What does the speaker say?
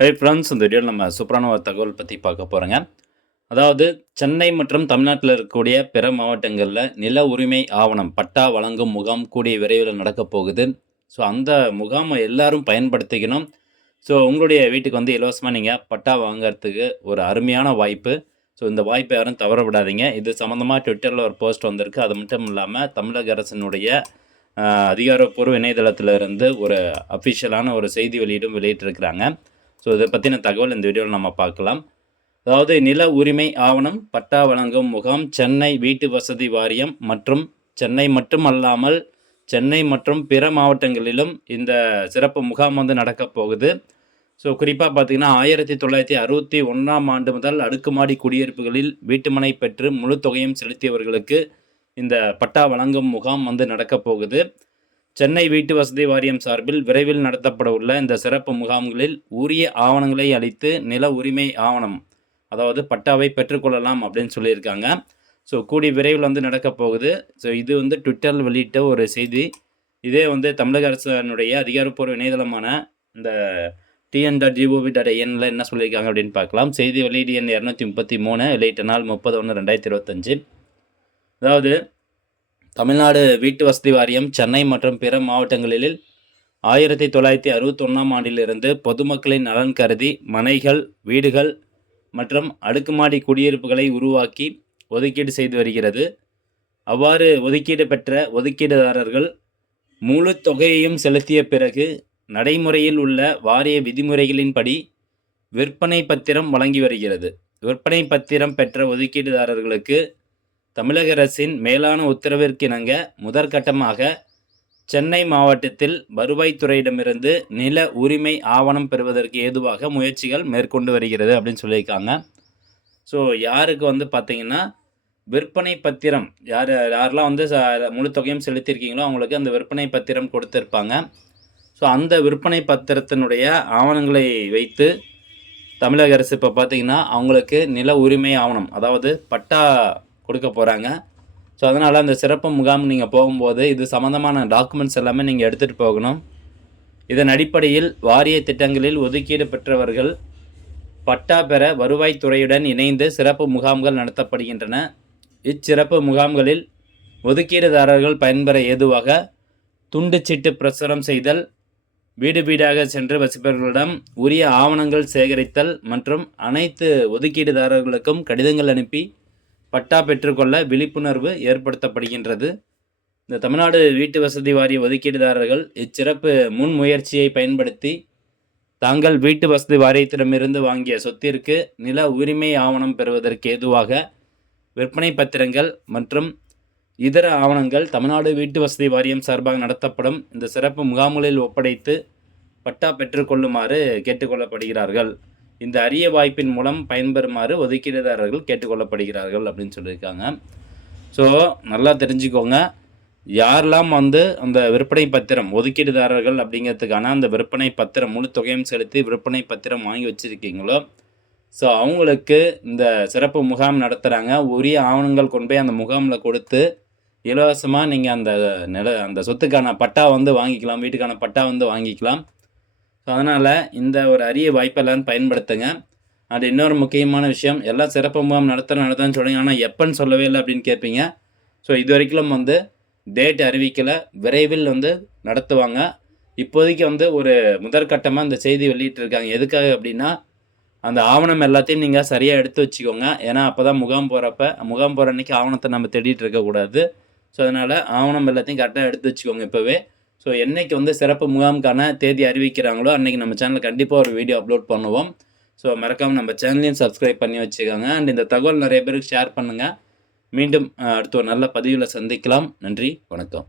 Hey friends இந்த வீடியோவில் நம்ம சூப்பரான ஒரு தகவல் பற்றி பார்க்க போகிறோங்க அதாவது சென்னை மற்றும் தமிழ்நாட்டில் இருக்கக்கூடிய பிற மாவட்டங்களில் நில உரிமை ஆவணம் பட்டா வழங்கும் முகாம் கூடிய விரைவில் நடக்கப் போகுது. ஸோ அந்த முகாமை எல்லாரும் பயன்படுத்திக்கணும். ஸோ உங்களுடைய வீட்டுக்கு வந்து இலவசமாக நீங்கள் பட்டா வாங்கிறதுக்கு ஒரு அருமையான வாய்ப்பு. ஸோ இந்த வாய்ப்பை யாரும் தவற விடாதீங்க. இது சம்மந்தமாக ட்விட்டரில் ஒரு போஸ்ட் வந்திருக்கு. அது மட்டும் இல்லாமல் தமிழக அரசினுடைய அதிகாரப்பூர்வ இணையதளத்திலிருந்து ஒரு அஃபிஷியலான ஒரு செய்தி வெளியீடும் வெளியிட்டிருக்கிறாங்க. ஸோ இதை பற்றின தகவல் இந்த வீடியோவில் நம்ம பார்க்கலாம். அதாவது நில உரிமை ஆவணம் பட்டா வழங்கும் முகாம் சென்னை வீட்டு வசதி வாரியம் மற்றும் சென்னை மட்டுமல்லாமல் சென்னை மற்றும் பிற மாவட்டங்களிலும் இந்த சிறப்பு முகாம் வந்து நடக்கப் போகுது. ஸோ குறிப்பாக பார்த்திங்கன்னா ஆயிரத்தி தொள்ளாயிரத்தி அறுபத்தி ஒன்றாம் ஆண்டு முதல் அடுக்குமாடி குடியிருப்புகளில் வீட்டுமனை பெற்று முழு தொகையும் செலுத்தியவர்களுக்கு இந்த பட்டா வழங்கும் முகாம் வந்து நடக்கப் போகுது. சென்னை வீட்டு வசதி வாரியம் சார்பில் விரைவில் நடத்தப்பட உள்ள இந்த சிறப்பு முகாம்களில் உரிய ஆவணங்களை அளித்து நில உரிமை ஆவணம் அதாவது பட்டாவை பெற்றுக்கொள்ளலாம் அப்படின்னு சொல்லியிருக்காங்க. ஸோ கூடி விரைவில் வந்து நடக்கப் போகுது. ஸோ இது வந்து ட்விட்டரில் வெளியிட்ட ஒரு செய்தி. இதே வந்து தமிழக அரசனுடைய அதிகாரப்பூர்வ இணையதளமான இந்த டிஎன் டாட் ஜிஓவி டாட் ஐஎனில் என்ன சொல்லியிருக்காங்க அப்படின்னு பார்க்கலாம். செய்தி வெளியீடு எண் இரநூத்தி முப்பத்தி மூணு வெளியிட்ட நாள் முப்பது ஒன்று ரெண்டாயிரத்தி இருபத்தஞ்சு. அதாவது தமிழ்நாடு வீட்டு வசதி வாரியம் சென்னை மற்றும் பிற மாவட்டங்களில் ஆயிரத்தி தொள்ளாயிரத்தி அறுபத்தொன்னாம் ஆண்டிலிருந்து பொதுமக்களின் நலன் கருதி மனைகள் வீடுகள் மற்றும் அடுக்குமாடி குடியிருப்புகளை உருவாக்கி ஒதுக்கீடு செய்து வருகிறது. அவ்வாறு ஒதுக்கீடு பெற்ற ஒதுக்கீடுதாரர்கள் முழு தொகையையும் செலுத்திய பிறகு நடைமுறையில் உள்ள வாரிய விதிமுறைகளின்படி விற்பனை பத்திரம் வழங்கி வருகிறது. விற்பனை பத்திரம் பெற்ற ஒதுக்கீடுதாரர்களுக்கு தமிழக அரசின் மேலான உத்தரவிற்கிணங்க முதற்கட்டமாக சென்னை மாவட்டத்தில் வருவாய்த்துறையிடமிருந்து நில உரிமை ஆவணம் பெறுவதற்கு ஏதுவாக முயற்சிகள் மேற்கொண்டு வருகிறது அப்படின்னு சொல்லியிருக்காங்க. ஸோ யாருக்கு வந்து பார்த்தீங்கன்னா விற்பனை பத்திரம் யார் யாரெல்லாம் வந்து முழு தொகையும் செலுத்தியிருக்கீங்களோ அவங்களுக்கு அந்த விற்பனை பத்திரம் கொடுத்துருப்பாங்க. ஸோ அந்த விற்பனை பத்திரத்தினுடைய ஆவணங்களை வைத்து தமிழக அரசு இப்போ பார்த்தீங்கன்னா அவங்களுக்கு நில உரிமை ஆவணம் அதாவது பட்டா கொடுக்க போகிறாங்க ஸோ அதனால் அந்த சிறப்பு முகாம் நீங்கள் போகும்போது இது சம்மந்தமான டாக்குமெண்ட்ஸ் எல்லாமே நீங்கள் எடுத்துகிட்டு போகணும். இதன் அடிப்படையில் வாரிய திட்டங்களில் ஒதுக்கீடு பெற்றவர்கள் பட்டா பெற வருவாய்த்துறையுடன் இணைந்து சிறப்பு முகாம்கள் நடத்தப்படுகின்றன. இச்சிறப்பு முகாம்களில் ஒதுக்கீடுதாரர்கள் பயன்பெற ஏதுவாக துண்டுச்சீட்டு பிரசுரம் செய்தல் வீடு வீடாக சென்று வசிப்பவர்களிடம் உரிய ஆவணங்கள் சேகரித்தல் மற்றும் அனைத்து ஒதுக்கீடுதாரர்களுக்கும் கடிதங்கள் அனுப்பி பட்டா பெற்றுக்கொள்ள விழிப்புணர்வு ஏற்படுத்தப்படுகின்றது. இந்த தமிழ்நாடு வீட்டு வசதி வாரிய ஒதுக்கீடுதாரர்கள் இச்சிறப்பு முன்முயற்சியை பயன்படுத்தி தாங்கள் வீட்டு வசதி வாரியத்திடமிருந்து வாங்கிய சொத்திற்கு நில உரிமை ஆவணம் பெறுவதற்கு ஏதுவாக விற்பனை பத்திரங்கள் மற்றும் இதர ஆவணங்கள் தமிழ்நாடு வீட்டு வசதி வாரியம் சார்பாக நடத்தப்படும். இந்த சிறப்பு முகாம்களில் ஒப்படைத்து பட்டா பெற்றுக்கொள்ளுமாறு கேட்டுக்கொள்ளப்படுகிறார்கள். இந்த அரிய வாய்ப்பின் மூலம் பயன்பெறுமாறு ஒதுக்கீடுதாரர்கள் கேட்டுக்கொள்ளப்படுகிறார்கள் அப்படின்னு சொல்லியிருக்காங்க. ஸோ நல்லா தெரிஞ்சுக்கோங்க. யாரெல்லாம் வந்து அந்த விற்பனை பத்திரம் ஒதுக்கீடுதாரர்கள் அப்படிங்கிறதுக்கான அந்த விற்பனை பத்திரம் முழு தொகையும் செலுத்தி விற்பனை பத்திரம் வாங்கி வச்சுருக்கீங்களோ ஸோ அவங்களுக்கு இந்த சிறப்பு முகாம் நடத்துகிறாங்க உரிய ஆவணங்கள் கொண்டு போய் அந்த முகாமில் கொடுத்து இலவசமாக நீங்கள் அந்த நில அந்த சொத்துக்கான பட்டா வந்து வாங்கிக்கலாம் வீட்டுக்கான பட்டா வந்து வாங்கிக்கலாம். ஸோ அதனால் இந்த ஒரு அரிய வாய்ப்பெல்லாம் பயன்படுத்துங்க. அது இன்னொரு முக்கியமான விஷயம். எல்லாம் சிறப்பு முகாம் நடத்த நடத்தான்னு சொல்லுங்க ஆனால் எப்போன்னு சொல்லவே இல்லை அப்படின்னு கேட்பீங்க. ஸோ இது வரைக்கும் வந்து டேட் அறிவிக்கலை. விரைவில் வந்து நடத்துவாங்க. இப்போதைக்கு வந்து ஒரு முதற்கட்டமாக இந்த செய்தி வெளியிட்டிருக்காங்க. எதுக்காக அப்படின்னா அந்த ஆவணம் எல்லாத்தையும் நீங்கள் சரியாக எடுத்து வச்சுக்கோங்க. ஏன்னா அப்போ தான் முகாம் போகிறப்ப முகாம் போகிற அன்றைக்கி ஆவணத்தை நம்ம தேடிட்டு இருக்கக்கூடாது. ஸோ அதனால் ஆவணம் எல்லாத்தையும் கரெக்டாக எடுத்து வச்சுக்கோங்க இப்போவே. ஸோ என்றைக்கு வந்து சிறப்பு முகாமுக்கான தேதி அறிவிக்கிறாங்களோ அன்றைக்கி நம்ம சேனலில் கண்டிப்பாக ஒரு வீடியோ அப்லோட் பண்ணுவோம். ஸோ மறக்காமல் நம்ம சேனலையும் சப்ஸ்கிரைப் பண்ணி வச்சுக்கோங்க. அண்ட் இந்த தகவல் நிறைய பேருக்கு ஷேர் பண்ணுங்கள் மீண்டும் அடுத்த ஒரு நல்ல பதிவில் சந்திக்கலாம். நன்றி வணக்கம்.